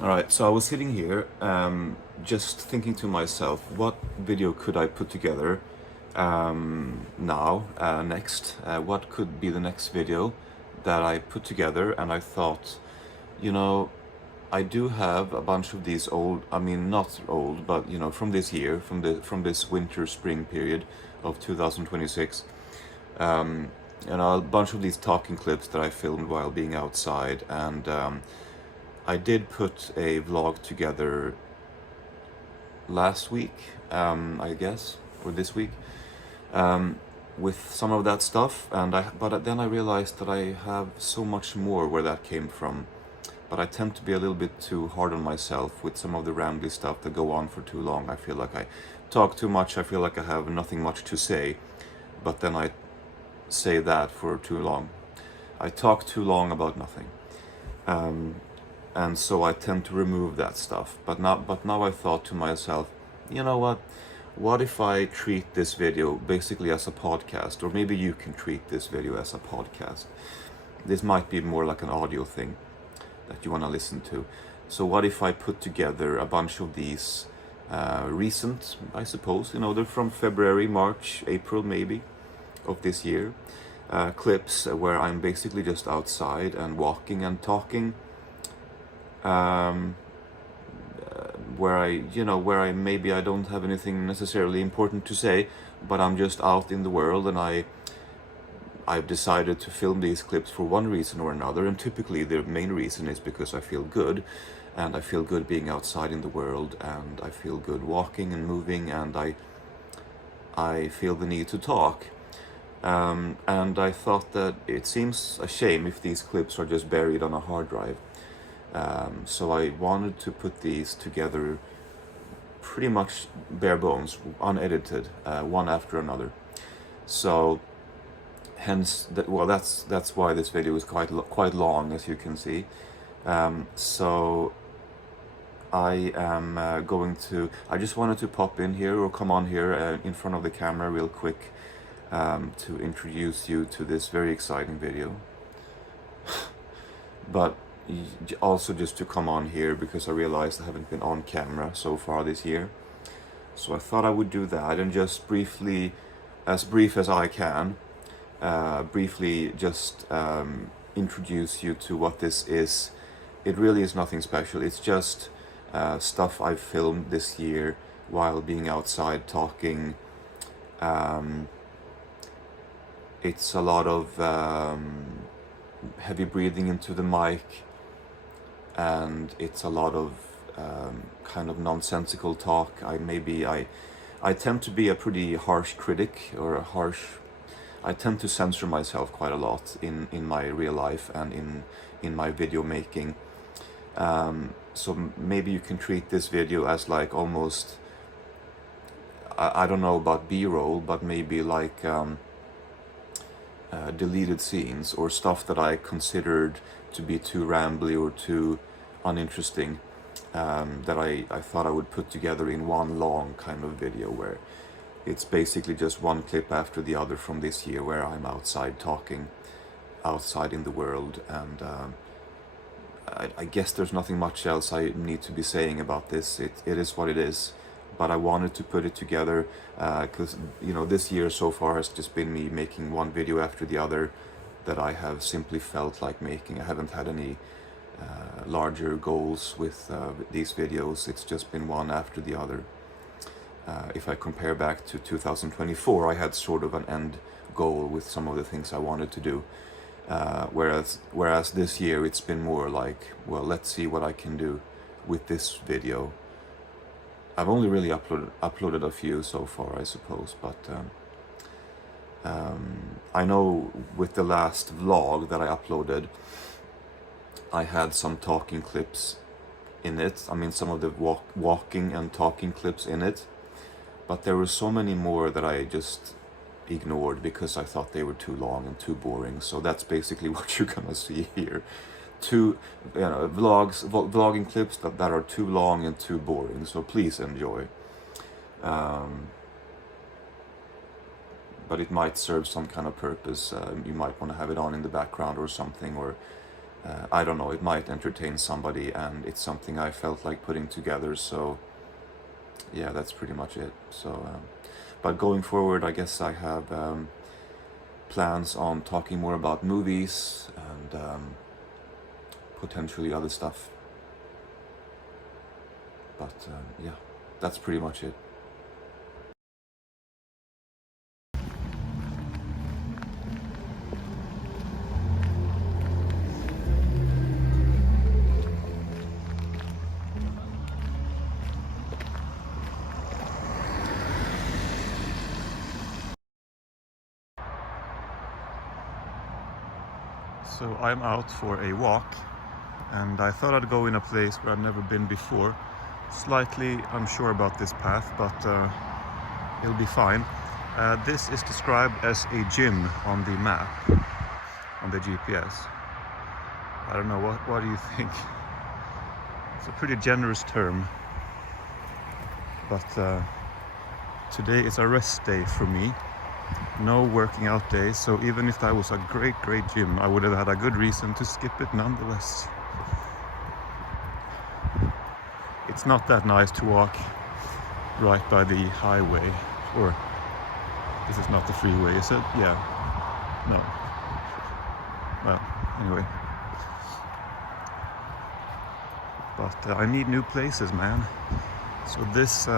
All right, so I was sitting here, just thinking to myself, what video could I put together next? What could be the next video that I put together? And I thought, you know, I do have a bunch of these old, I mean, not old, but from this year, from this winter spring period of 2026. A bunch of these talking clips that I filmed while being outside, and I did put a vlog together last week, I guess, or this week, with some of that stuff. But then I realized that I have so much more where that came from. But I tend to be a little bit too hard on myself with some of the rambly stuff that go on for too long. I feel like I talk too much. I feel like I have nothing much to say, but then I say that for too long. I talk too long about nothing. And so I tend to remove that stuff. But now I thought to myself, you know what? What if I treat this video basically as a podcast, or maybe you can treat this video as a podcast. This might be more like an audio thing that you want to listen to. So what if I put together a bunch of these recent, I suppose, they're from February, March, April maybe of this year, clips where I'm basically just outside and walking and talking, um, where I maybe I don't have anything necessarily important to say, but I'm just out in the world, and I've decided to film these clips for one reason or another, and typically the main reason is because I feel good, and I feel good being outside in the world, and I feel good walking and moving, and I feel the need to talk. And I thought that it seems a shame if these clips are just buried on a hard drive. So I wanted to put these together pretty much bare bones, unedited, one after another. So hence, that's why this video is quite long, as you can see. So I am I just wanted to pop in here or come on here in front of the camera real quick to introduce you to this very exciting video. But also just to come on here because I realized I haven't been on camera so far this year. So I thought I would do that and just briefly, as brief as I can, briefly just introduce you to what this is. It really is nothing special. It's just stuff I've filmed this year while being outside talking. It's a lot of heavy breathing into the mic, and it's a lot of kind of nonsensical talk. I tend to be a pretty harsh critic, or I tend to censor myself quite a lot in my real life and in my video making. So maybe you can treat this video as like almost, I don't know about B-roll, but maybe like deleted scenes or stuff that I considered to be too rambly or too uninteresting, that I thought I would put together in one long kind of video where it's basically just one clip after the other from this year where I'm outside talking, outside in the world, and I guess there's nothing much else I need to be saying about this. It is what it is, but I wanted to put it together because this year so far has just been me making one video after the other that I have simply felt like making. I haven't had any larger goals with these videos. It's just been one after the other. If I compare back to 2024, I had sort of an end goal with some of the things I wanted to do. Whereas this year it's been more like, well, let's see what I can do with this video. I've only really uploaded a few so far, I suppose, but I know with the last vlog that I uploaded, I had some talking clips in it. I mean, some of the walking and talking clips in it, but there were so many more that I just ignored because I thought they were too long and too boring. So that's basically what you're gonna see here. Two vlogging clips that are too long and too boring. So please enjoy. But it might serve some kind of purpose. You might want to have it on in the background or something, or I don't know, it might entertain somebody, and it's something I felt like putting together. So yeah, that's pretty much it. So but going forward, I guess I have plans on talking more about movies and potentially other stuff. But yeah, that's pretty much it. So I'm out for a walk, and I thought I'd go in a place where I've never been before. Slightly unsure about this path, but it'll be fine. This is described as a gym on the map, on the GPS. I don't know, what do you think? It's a pretty generous term, but today is a rest day for me. No working out day, so even if that was a great gym, I would have had a good reason to skip it nonetheless. It's not that nice to walk right by the highway, or this is not the freeway, is it? Yeah. No. Well, anyway. But I need new places, man. So this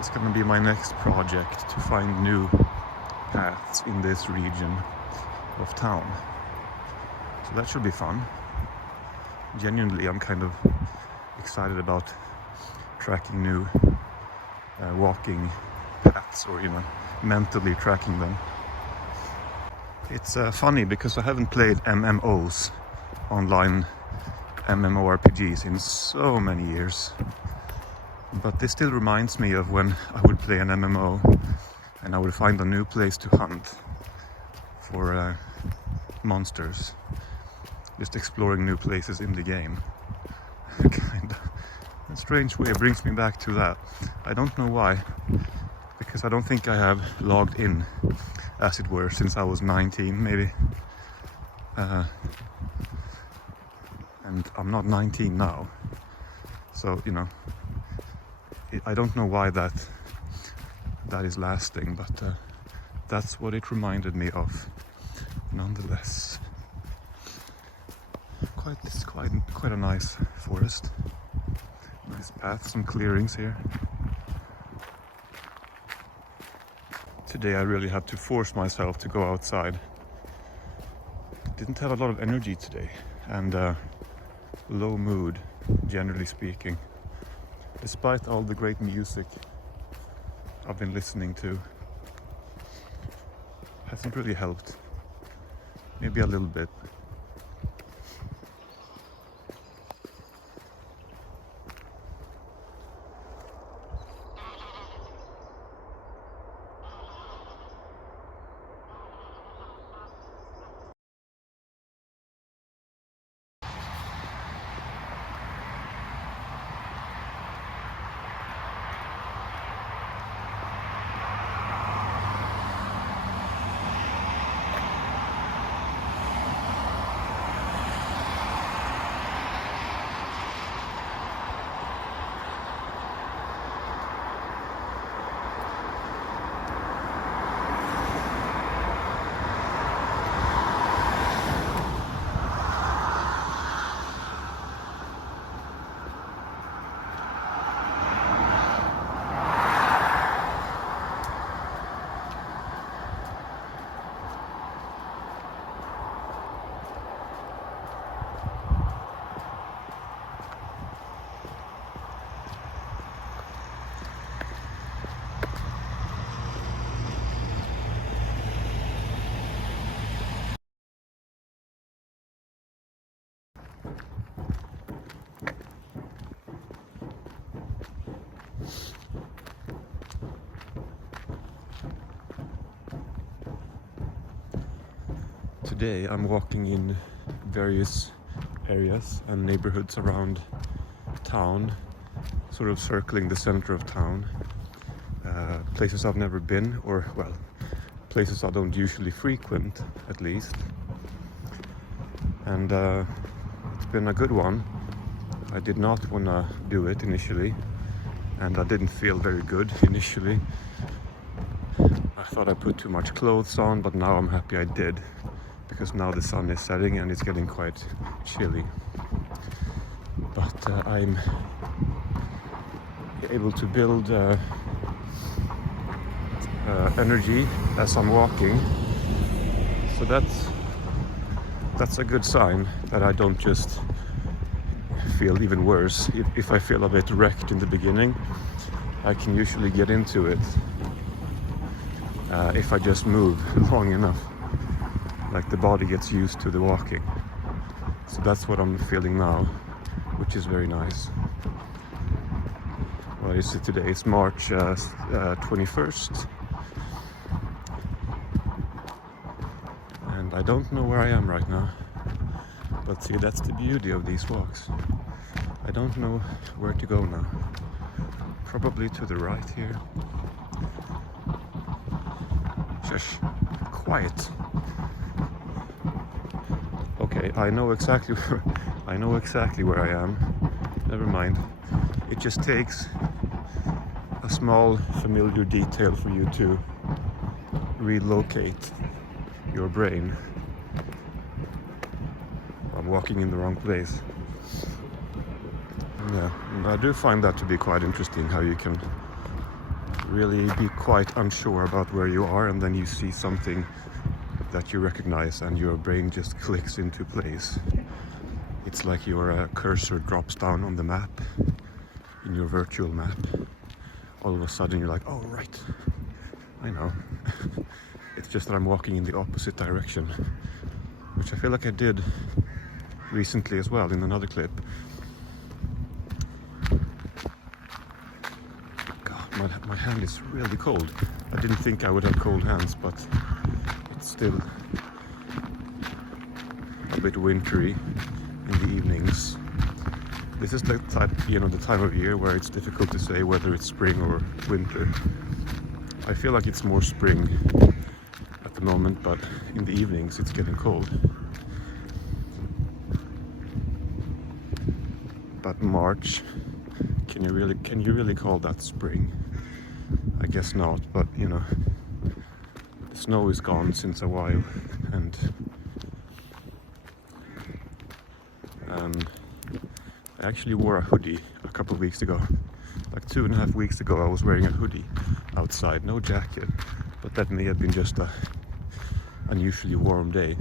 is gonna be my next project, to find new paths in this region of town. So that should be fun. Genuinely, I'm kind of excited about tracking new walking paths, or mentally tracking them. It's funny because I haven't played MMOs, online MMORPGs, in so many years, but this still reminds me of when I would play an MMO and I would find a new place to hunt for monsters, just exploring new places in the game. Kind of a strange way, it brings me back to that. I don't know why, because I don't think I have logged in, as it were, since I was 19 maybe, and I'm not 19 now, so I don't know why that is lasting, but that's what it reminded me of nonetheless. Quite a nice forest, nice path, some clearings here. Today I really had to force myself to go outside. Didn't have a lot of energy today, and low mood, generally speaking, despite all the great music I've been listening to. Hasn't really helped. Maybe a little bit. Today I'm walking in various areas and neighborhoods around town, sort of circling the center of town. Places I've never been, or well, places I don't usually frequent, at least. and it's been a good one. I did not want to do it initially, and I didn't feel very good initially. I thought I put too much clothes on, but now I'm happy I did, because now the sun is setting and it's getting quite chilly. But I'm able to build energy as I'm walking, so that's a good sign that I don't just feel even worse. If I feel a bit wrecked in the beginning, I can usually get into it if I just move long enough, like the body gets used to the walking. So that's what I'm feeling now, which is very nice. What is it today? It's March 21st. And I don't know where I am right now. But see, that's the beauty of these walks. I don't know where to go now. Probably to the right here. Shush. Quiet. Okay, I know exactly where I am. Never mind. It just takes a small familiar detail for you to relocate your brain. I'm walking in the wrong place. Yeah, and I do find that to be quite interesting, how you can really be quite unsure about where you are, and then you see something that you recognize and your brain just clicks into place. It's like your cursor drops down on the map, in your virtual map. All of a sudden you're like, oh right, I know. It's just that I'm walking in the opposite direction, which I feel like I did recently as well in another clip. God, my hand is really cold. I didn't think I would have cold hands, but it's still a bit wintry in the evenings. This is the time of year where it's difficult to say whether it's spring or winter. I feel like it's more spring at the moment, but in the evenings it's getting cold. But March, can you really call that spring? I guess not, but you know, the snow is gone since a while, and I actually wore a hoodie a couple of weeks ago. Like 2.5 weeks ago I was wearing a hoodie outside, no jacket, but that may have been just a unusually warm day.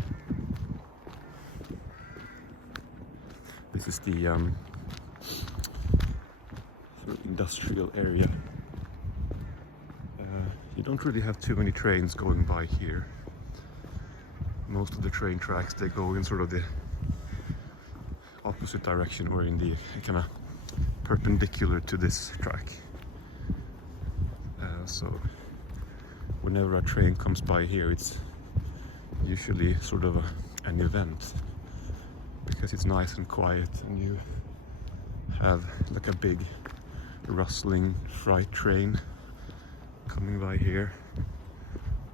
This is the sort of industrial area. You don't really have too many trains going by here. Most of the train tracks, they go in sort of the opposite direction, or in the kind of perpendicular to this track. So whenever a train comes by here, it's usually sort of an event, because it's nice and quiet and you have like a big rustling freight train coming by here.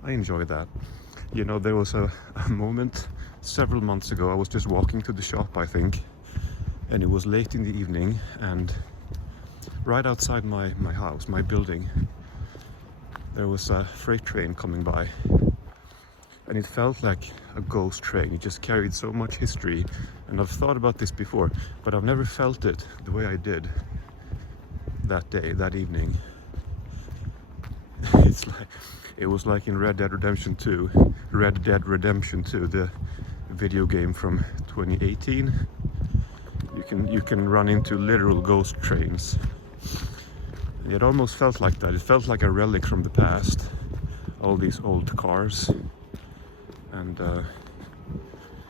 I enjoy that. You know, there was a moment several months ago, I was just walking to the shop, I think, and it was late in the evening, and right outside my house, my building, there was a freight train coming by, and it felt like a ghost train. It just carried so much history, and I've thought about this before, but I've never felt it the way I did that day, that evening. It was like in Red Dead Redemption 2, the video game from 2018. You can run into literal ghost trains. It almost felt like that. It felt like a relic from the past. All these old cars and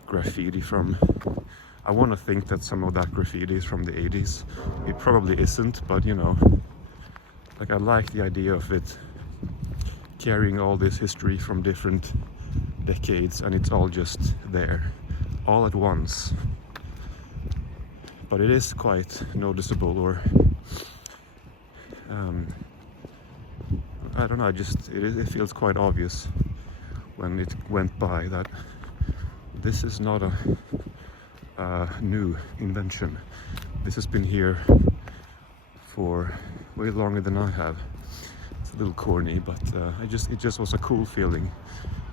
graffiti from... I want to think that some of that graffiti is from the 80s. It probably isn't, but you know, like I like the idea of it carrying all this history from different decades, and it's all just there, all at once. But it is quite noticeable, or I don't know, it feels quite obvious when it went by that this is not a new invention. This has been here for way longer than I have. It's a little corny, but it just was a cool feeling.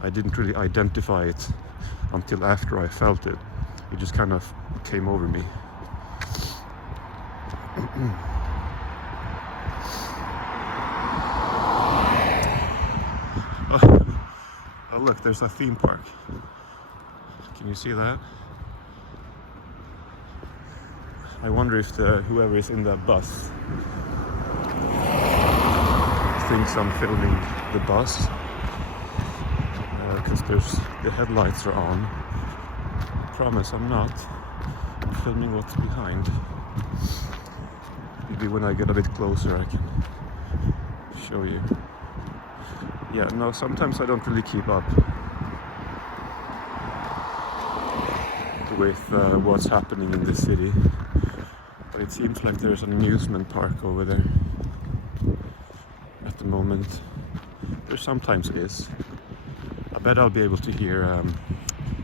I didn't really identify it until after I felt it. It just kind of came over me. Oh look, there's a theme park. Can you see that? I wonder if whoever is in that bus thinks I'm filming the bus, because the headlights are on. I promise I'm not. I'm filming what's behind. Maybe when I get a bit closer I can show you. Yeah, no, sometimes I don't really keep up with what's happening in the city, but it seems like there's an amusement park over there at the moment. There sometimes is. I bet I'll be able to hear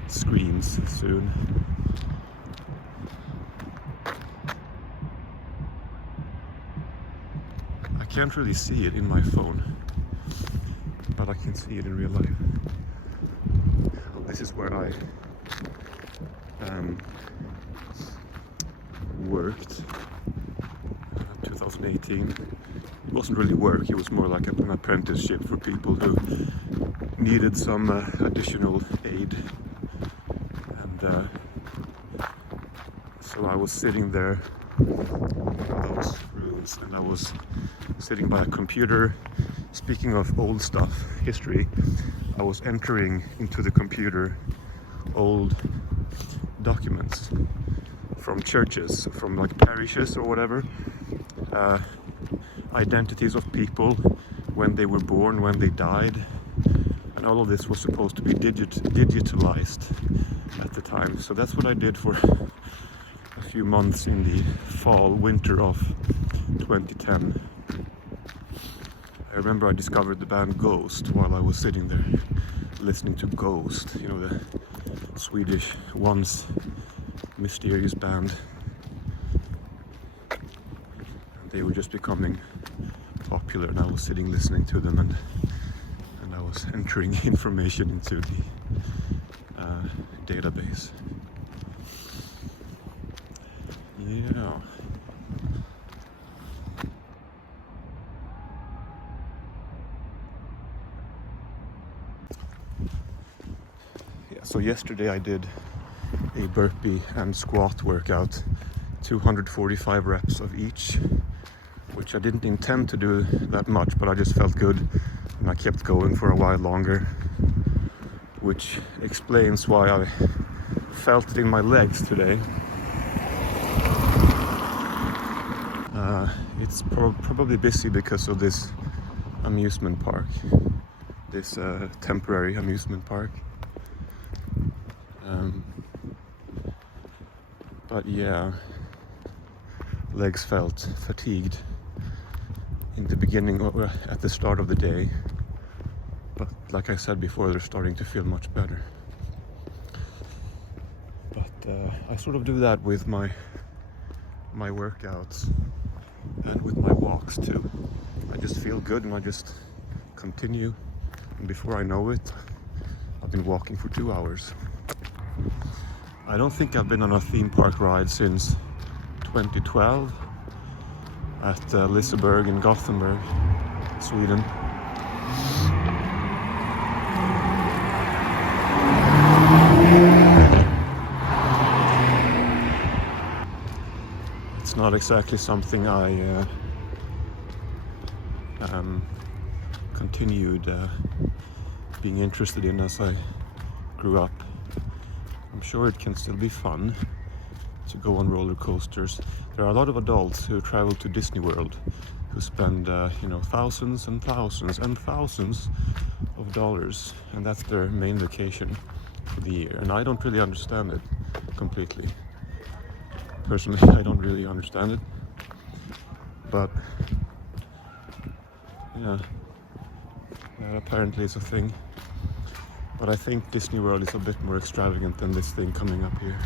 screams soon. I can't really see it in my phone, but I can see it in real life. Well, this is where I worked 2018. It wasn't really work, it was more like an apprenticeship for people who needed some additional aid. And so I was sitting there in those rooms, and I was sitting by a computer. Speaking of old stuff, history, I was entering into the computer old documents from churches, from like parishes or whatever, identities of people, when they were born, when they died, and all of this was supposed to be digitalized at the time. So that's what I did for a few months in the winter of 2010. I remember I discovered the band Ghost while I was sitting there listening to Ghost, you know, the Swedish once mysterious band. They were just becoming popular, and I was sitting listening to them, and I was entering information into the database. Yeah. So yesterday I did a burpee and squat workout, 245 reps of each, which I didn't intend to do that much, but I just felt good and I kept going for a while longer, which explains why I felt it in my legs today. It's probably busy because of this amusement park, this temporary amusement park. But yeah, legs felt fatigued in the beginning or at the start of the day, but like I said before, they're starting to feel much better. But I sort of do that with my workouts and with my walks too. I just feel good and I just continue, and before I know it, I've been walking for 2 hours. I don't think I've been on a theme park ride since 2012 at Liseberg in Gothenburg, Sweden. It's not exactly something I continued being interested in as I grew up. I'm sure it can still be fun to go on roller coasters. There are a lot of adults who travel to Disney World who spend thousands and thousands and thousands of dollars, and that's their main vacation for the year. And I don't really understand it completely. Personally, I don't really understand it, but yeah, apparently it's a thing. But I think Disney World is a bit more extravagant than this thing coming up here.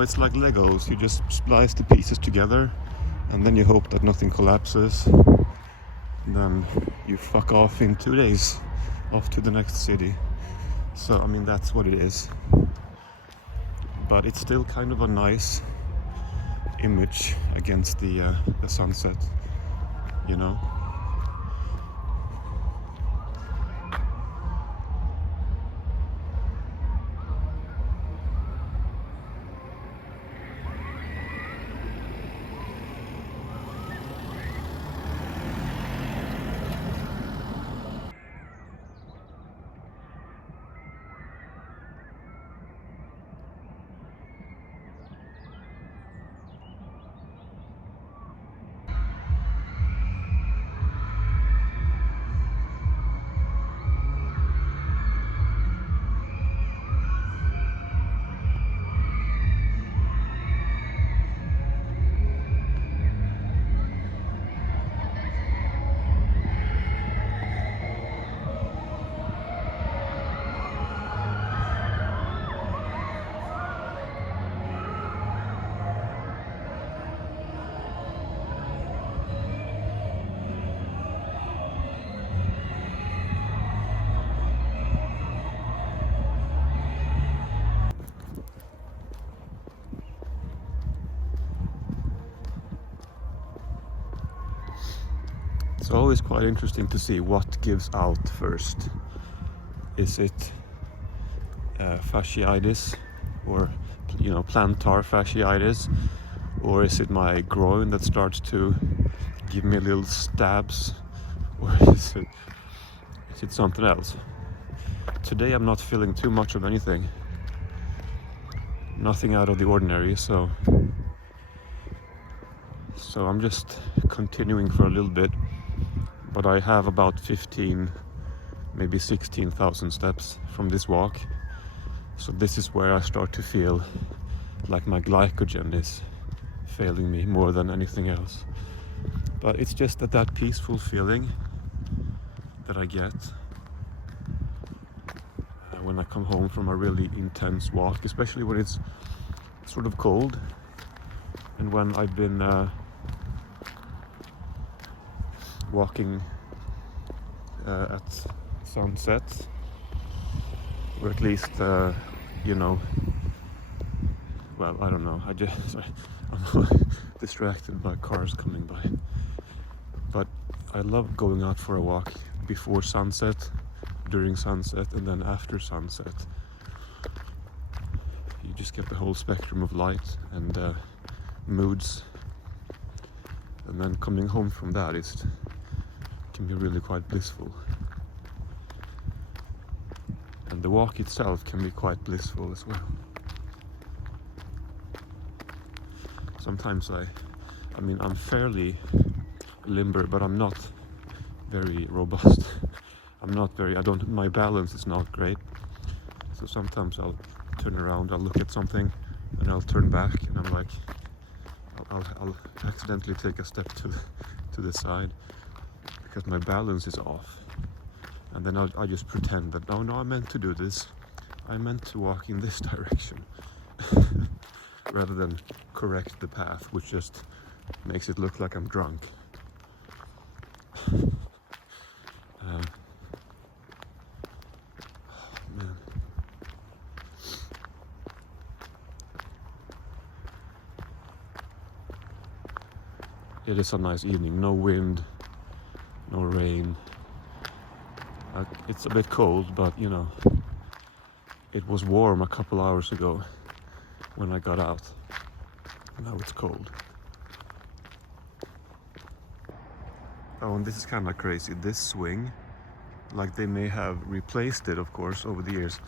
it's like Legos. You just splice the pieces together and then you hope that nothing collapses. And then you fuck off in 2 days, off to the next city. So, I mean, that's what it is. But it's still kind of a nice image against the sunset, you know? It's always quite interesting to see what gives out first. Is it fasciitis, or plantar fasciitis, or is it my groin that starts to give me little stabs, or is it something else? Today I'm not feeling too much of anything, nothing out of the ordinary, so I'm just continuing for a little bit. But I have about 15, maybe 16,000 steps from this walk. So this is where I start to feel like my glycogen is failing me more than anything else. But it's just that peaceful feeling that I get when I come home from a really intense walk, especially when it's sort of cold and when I've been walking at sunset, or at least well, I don't know, I'm distracted by cars coming by. But I love going out for a walk before sunset, during sunset, and then after sunset. You just get the whole spectrum of light and moods, and then coming home from that can be really quite blissful. And the walk itself can be quite blissful as well. Sometimes I'm fairly limber, but I'm not very robust. My balance is not great. So sometimes I'll turn around, I'll look at something, and I'll turn back, and I'm like, I'll accidentally take a step to the side because my balance is off. And then I just pretend that, no, I meant to do this. I meant to walk in this direction. Rather than correct the path, which just makes it look like I'm drunk. Man. It is a nice evening. No wind, no rain. It's a bit cold, but it was warm a couple hours ago when I got out. Now it's cold. Oh, and this is kind of crazy. This swing, like they may have replaced it, of course, over the years,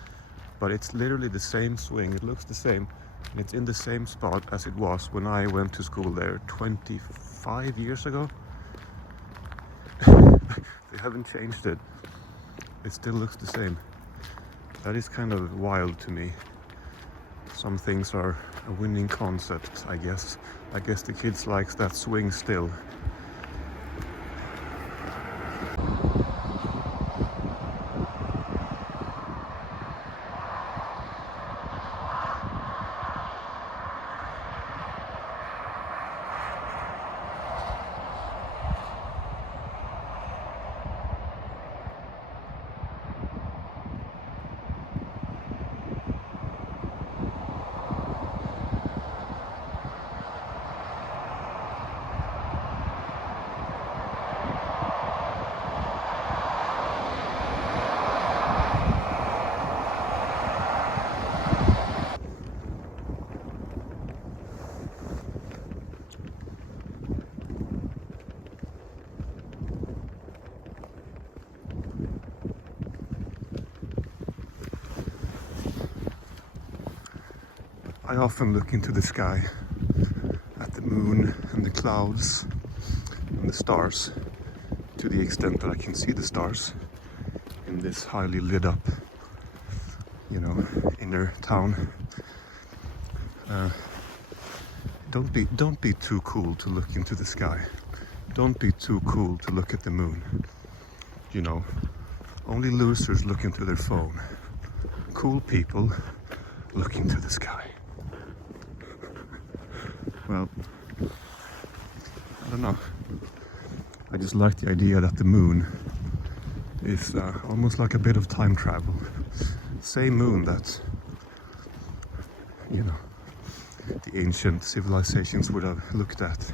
but it's literally the same swing. It looks the same, and it's in the same spot as it was when I went to school there 25 years ago. They haven't changed it. It still looks the same. That is kind of wild to me. Some things are a winning concept, I guess. I guess the kids likes that swing still. I often look into the sky at the moon and the clouds and the stars, to the extent that I can see the stars in this highly lit up, inner town. Don't be too cool to look into the sky. Don't be too cool to look at the moon. Only losers look into their phone. Cool people look into the sky. Well, I don't know. I just like the idea that the moon is almost like a bit of time travel. Same moon that, the ancient civilizations would have looked at.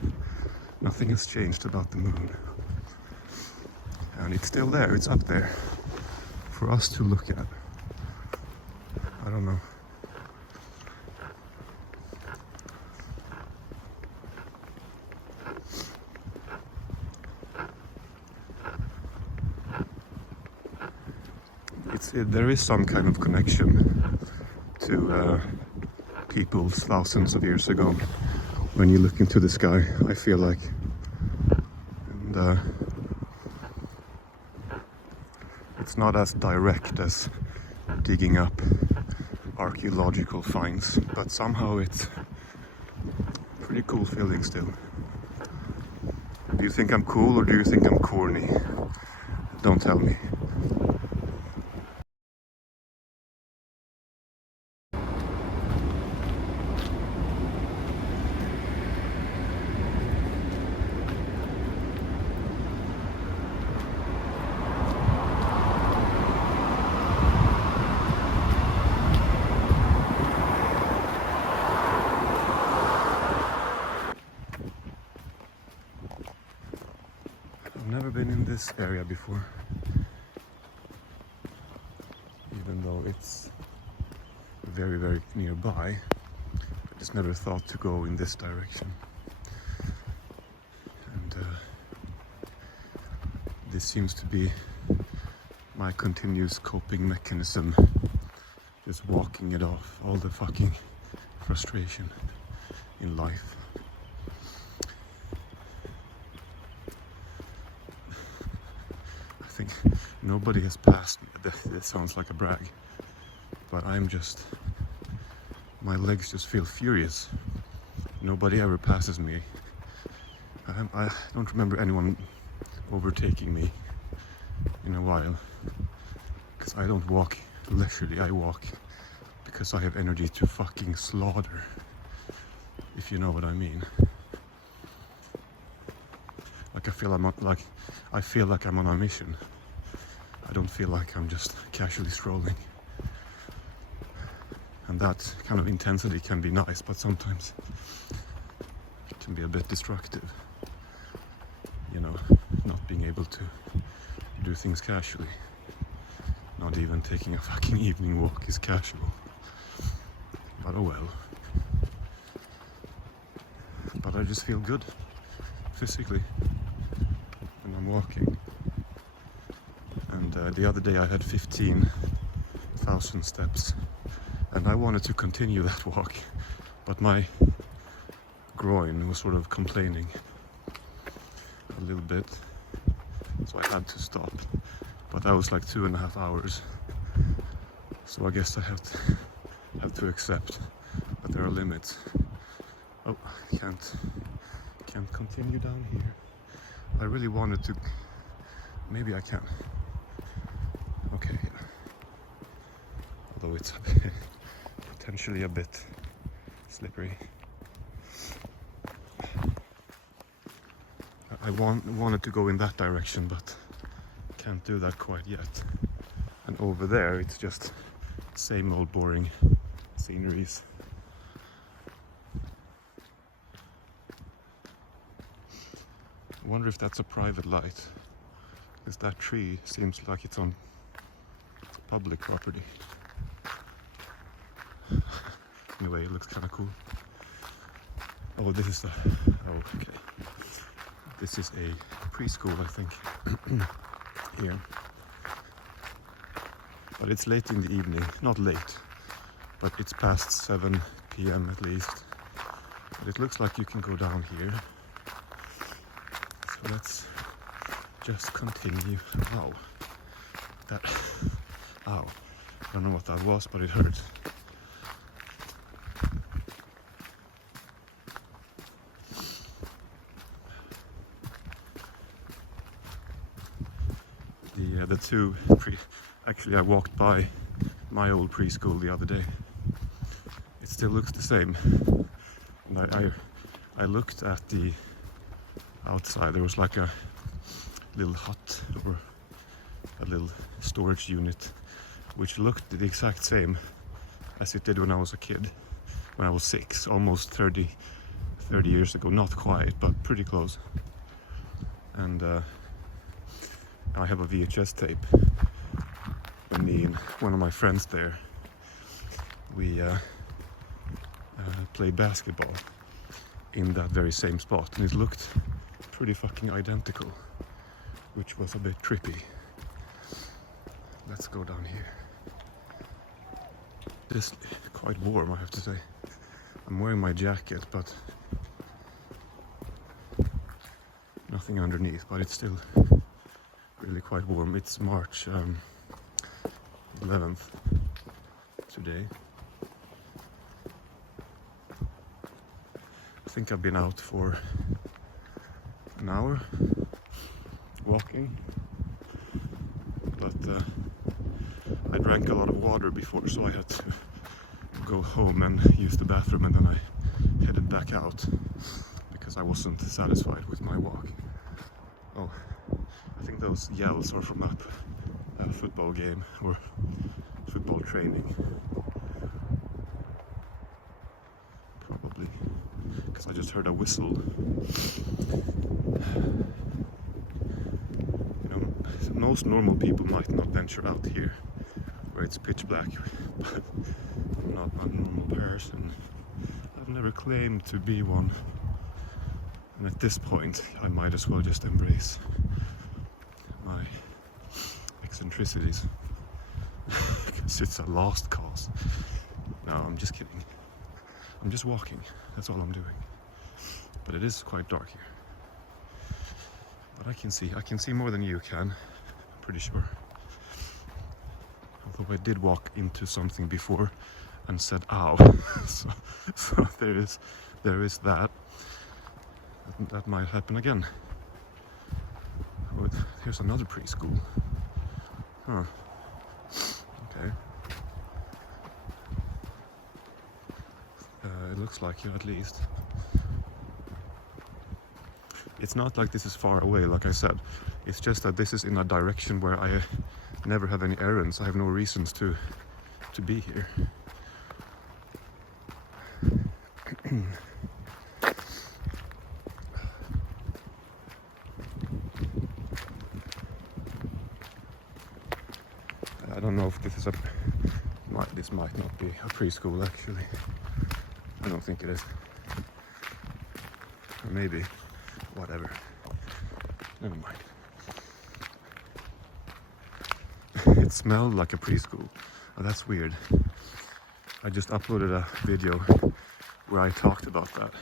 Nothing has changed about the moon. And it's still there, it's up there for us to look at. I don't know. There is some kind of connection to people thousands of years ago when you look into the sky, I feel like. And it's not as direct as digging up archaeological finds, but somehow it's a pretty cool feeling still. Do you think I'm cool or do you think I'm corny? Don't tell me. I've never been in this area before, even though it's very, very nearby. I just never thought to go in this direction. And this seems to be my continuous coping mechanism, just walking it off, all the fucking frustration in life. I think nobody has passed me. This sounds like a brag, but my legs just feel furious. Nobody ever passes me. I don't remember anyone overtaking me in a while, because I don't walk leisurely, I walk because I have energy to fucking slaughter, if you know what I mean. Like I feel like I'm on a mission. I don't feel like I'm just casually strolling. And that kind of intensity can be nice, but sometimes it can be a bit destructive. Not being able to do things casually. Not even taking a fucking evening walk is casual. But oh well. But I just feel good physically when I'm walking. And the other day I had 15,000 steps, and I wanted to continue that walk, but my groin was sort of complaining a little bit, so I had to stop. But that was like 2.5 hours, so I guess I have to accept that there are limits. Oh, I can't continue down here. I really wanted to. Maybe I can. Okay. Although it's potentially a bit slippery. I wanted to go in that direction, but can't do that quite yet. And over there, it's just same old boring sceneries. I wonder if that's a private light, because that tree seems like it's on public property. Anyway, it looks kind of cool. Oh, this is okay. This is a preschool, I think, here. But it's late in the evening, not late, but it's past 7 p.m. at least. But it looks like you can go down here. So let's just continue. Ow. That. Ow. I don't know what that was, but it hurt. The two actually I walked by my old preschool the other day. It still looks the same. And I looked at the outside. There was like a little hut or a little storage unit which looked the exact same as it did when I was a kid, when I was 6, almost 30 years ago. Not quite, but pretty close. And I have a VHS tape. When me and one of my friends there, we played basketball in that very same spot, and it looked pretty fucking identical, which was a bit trippy. Let's go down here. It is quite warm, I have to say. I'm wearing my jacket, but nothing underneath, but it's still really quite warm. It's March 11th today. I think I've been out for an hour walking, but I drank a lot of water before, so I had to go home and use the bathroom, and then I headed back out because I wasn't satisfied with my walk. Oh, I think those yells are from a football game or football training. Probably, because I just heard a whistle. You know, most normal people might not venture out here where it's pitch black, but I'm not a normal person. I've never claimed to be one. And at this point, I might as well just embrace my eccentricities. Because it's a lost cause. No, I'm just kidding. I'm just walking. That's all I'm doing. But it is quite dark here. But I can see more than you can. I'm pretty sure. Although I did walk into something before and said ow. so there is that. That might happen again. Oh, here's another preschool. Huh. Okay. It looks like it, at least. It's not like this is far away, like I said. It's just that this is in a direction where I never have any errands. I have no reasons to be here. I don't know if this is this might not be a preschool, actually. I don't think it is. Or maybe, whatever. Never mind. It smelled like a preschool. Oh, that's weird. I just uploaded a video where I talked about that,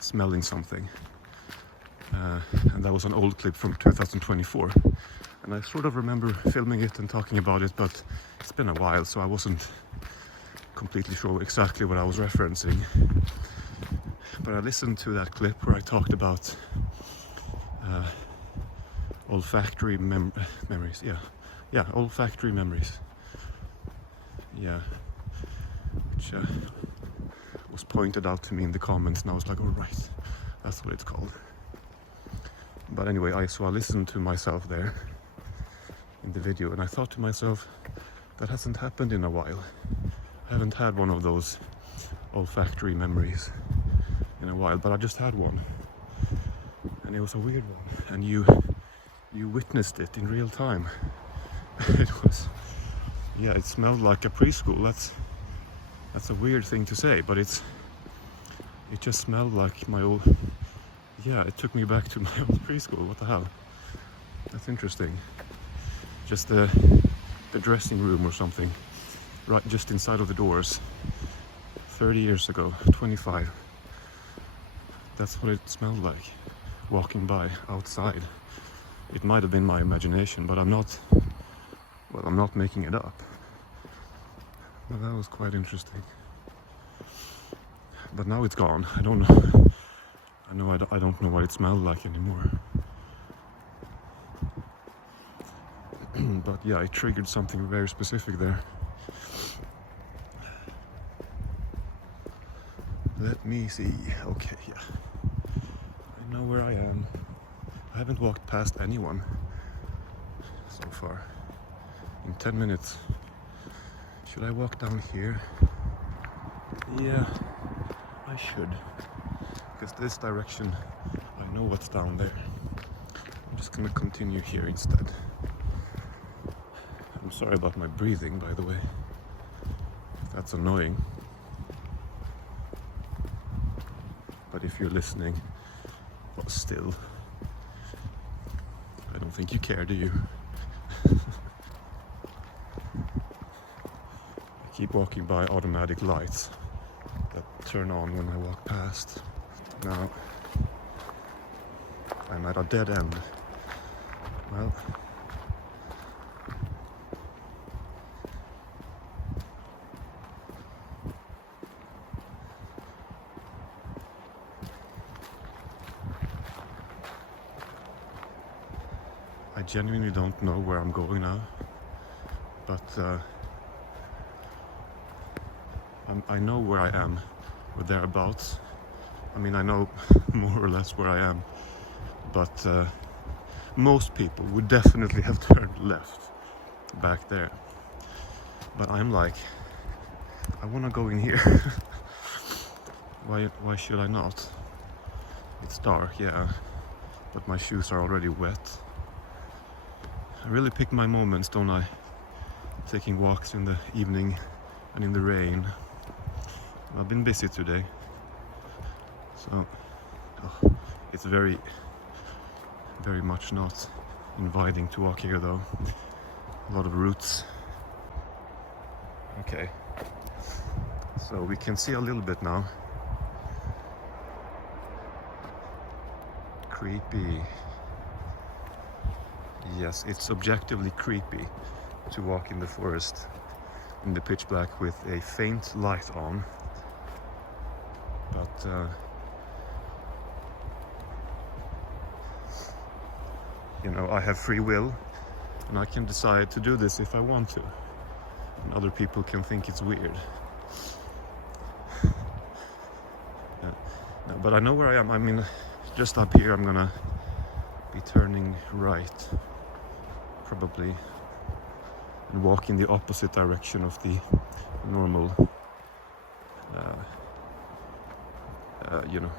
smelling something. And that was an old clip from 2024. And I sort of remember filming it and talking about it, but it's been a while, so I wasn't completely sure exactly what I was referencing. But I listened to that clip where I talked about olfactory memories. Yeah, olfactory memories. Yeah, which was pointed out to me in the comments, and I was like, all right, that's what it's called. But anyway, I listened to myself there in the video, and I thought to myself, that hasn't happened in a while. I haven't had one of those olfactory memories in a while, but I just had one, and it was a weird one, and you witnessed it in real time. It smelled like a preschool. That's a weird thing to say, but it just smelled like my old. Yeah, it took me back to my old preschool. What the hell? That's interesting. Just the dressing room or something, right just inside of the doors, 30 years ago, 25. That's what it smelled like, walking by outside. It might have been my imagination, but I'm not making it up. But that was quite interesting. But now it's gone. I don't know. I don't know what it smelled like anymore. But yeah, it triggered something very specific there. Let me see. Okay, yeah. I know where I am. I haven't walked past anyone so far. In 10 minutes. Should I walk down here? Yeah, I should. Because this direction, I know what's down there. I'm just gonna continue here instead. I'm sorry about my breathing, by the way. If that's annoying. But if you're listening, well, still, I don't think you care, do you? I keep walking by automatic lights that turn on when I walk past. Now, I'm at a dead end. Well, I genuinely don't know where I'm going now, but I know where I am, or thereabouts. I mean, I know more or less where I am, but most people would definitely have turned left back there. But I'm like, I want to go in here. Why should I not? It's dark, yeah, but my shoes are already wet. I really pick my moments, don't I? Taking walks in the evening and in the rain. I've been busy today, so it's very much not inviting to walk here though. A lot of roots. Okay, so we can see a little bit now. Creepy. Yes, it's objectively creepy to walk in the forest in the pitch black with a faint light on. But you know, I have free will and I can decide to do this if I want to. And other people can think it's weird. No, but I know where I am. I mean, just up here I'm gonna be turning right, probably, and walk in the opposite direction of the normal you know,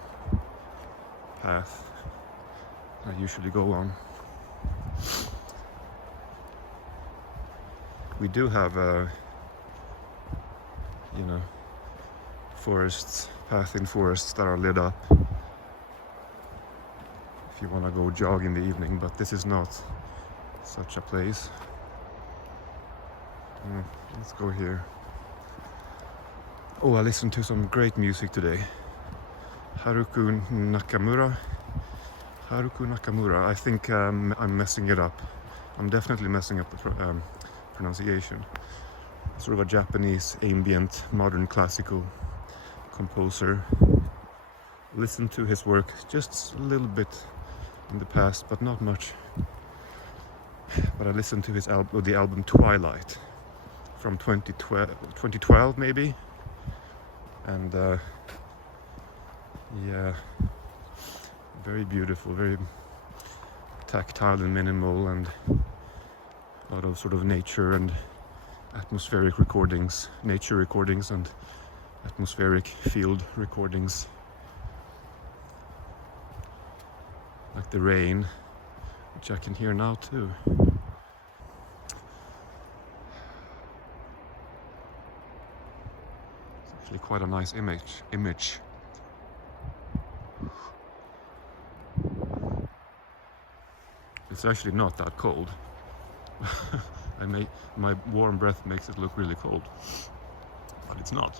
path I usually go on. We do have you know, forests, path in forests that are lit up if you want to go jog in the evening, but this is not such a place. Let's go here. Oh, I listened to some great music today. Haruki Nakamura. I think I'm messing it up. I'm definitely messing up the pronunciation. Sort of a Japanese ambient modern classical composer. Listened to his work just a little bit in the past, but not much. But I listened to his the album Twilight from 2012 maybe, and yeah, very beautiful, very tactile and minimal, and a lot of sort of nature and atmospheric recordings, nature recordings and atmospheric field recordings, like the rain, which I can hear now too. It's actually quite a nice image. It's actually not that cold. My warm breath makes it look really cold, but it's not.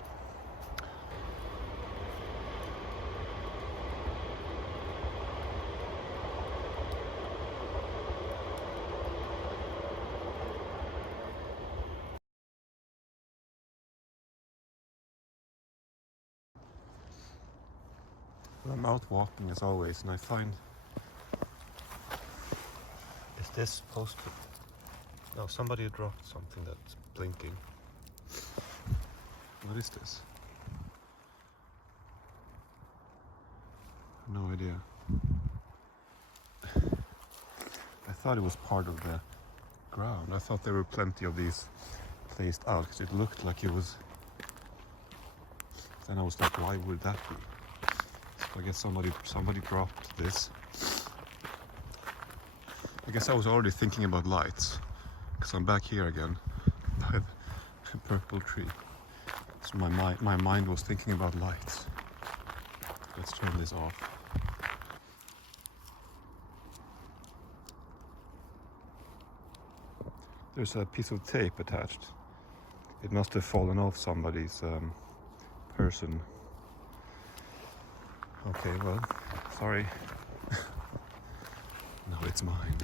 I'm out walking as always, and I find... Is this supposed to... No, somebody dropped something that's blinking. What is this? No idea. I thought it was part of the ground. I thought there were plenty of these placed out because it looked like it was. Then I was like, why would that be? So I guess somebody dropped this. I guess I was already thinking about lights because I'm back here again by the purple tree. So my mind was thinking about lights. Let's turn this off. There's a piece of tape attached. It must have fallen off somebody's person. Okay, well, sorry. No, it's mine.